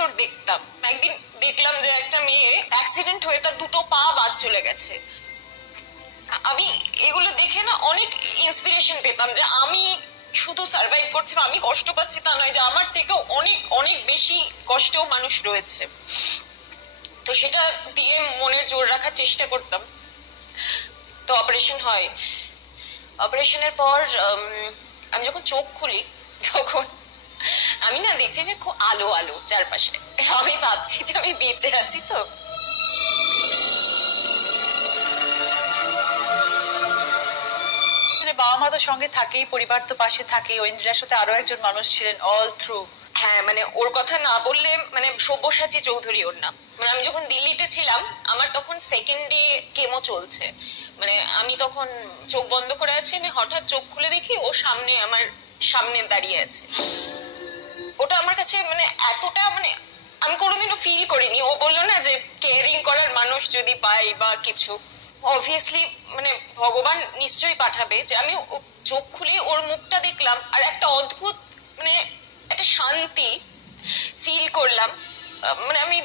Episode দেখতাম। একদিন দেখলাম যে একটা মেয়ে অ্যাক্সিডেন্ট হয়ে তার দুটো পা বাদ চলে গেছে। আমি এগুলো দেখে না অনেক ইন্সপিরেশন পেতাম যে আমি শুধু সার্ভাইভ করছি, আমি কষ্ট পাচ্ছি তা নয়, যে আমার থেকেও অনেক অনেক বেশি কষ্টেও মানুষ রয়েছে। তো সেটা দিয়ে মনের জোর রাখার চেষ্টা করতাম। তো অপারেশন হয়, অপারেশনের পর আমি যখন চোখ খুলি তখন আমি না দেখছি যে খুব আলো আলো চারপাশে। আমি ভাবছি যে আমি বেঁচে আছি। তো বাবা মা তো সঙ্গে থাকেই, পরিবার তো পাশে থাকেই, ঐন্দ্রিলার সাথে আরো একজন মানুষ ছিলেন অল থ্রু। হ্যাঁ, মানে ওর কথা না বললে, মানে সব্যসাচী চৌধুরী ওর নাম। মানে আমি যখন দিল্লিতে ছিলাম আমার তখন সেকেন্ড ডে কেমো চলছে। মানে আমি তখন চোখ বন্ধ করে আছি, আমি হঠাৎ চোখ খুলে দেখি ও সামনে, আমার সামনে দাঁড়িয়ে আছে। ওটা আমার কাছে মানে এতটা, মানে আমি কোনোদিনও ফিল করিনি। ও বললো না যে কেয়ারিং করার মানুষ যদি পাই বা কিছু, অবভিয়াসলি মানে ভগবান নিশ্চয়ই পাঠাবে। যে আমি চোখ খুলে ওর মুখটা দেখলাম আর একটা অদ্ভুত মানে একটা শান্তি ফিল করলাম। মানে আমি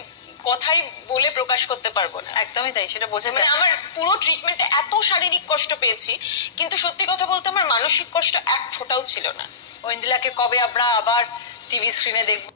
কথাই বলে প্রকাশ করতে পারবো না। একদমই তাই, সেটা বোঝা মানে যায়। আমার পুরো ট্রিটমেন্টে এত শারীরিক কষ্ট পেয়েছি, কিন্তু সত্যি কথা বলতে আমার মানসিক কষ্ট এক ফোঁটাও ছিল না। ঐন্দ্রিলাকে কবে আমরা আবার টিভি স্ক্রিনে দেখবো?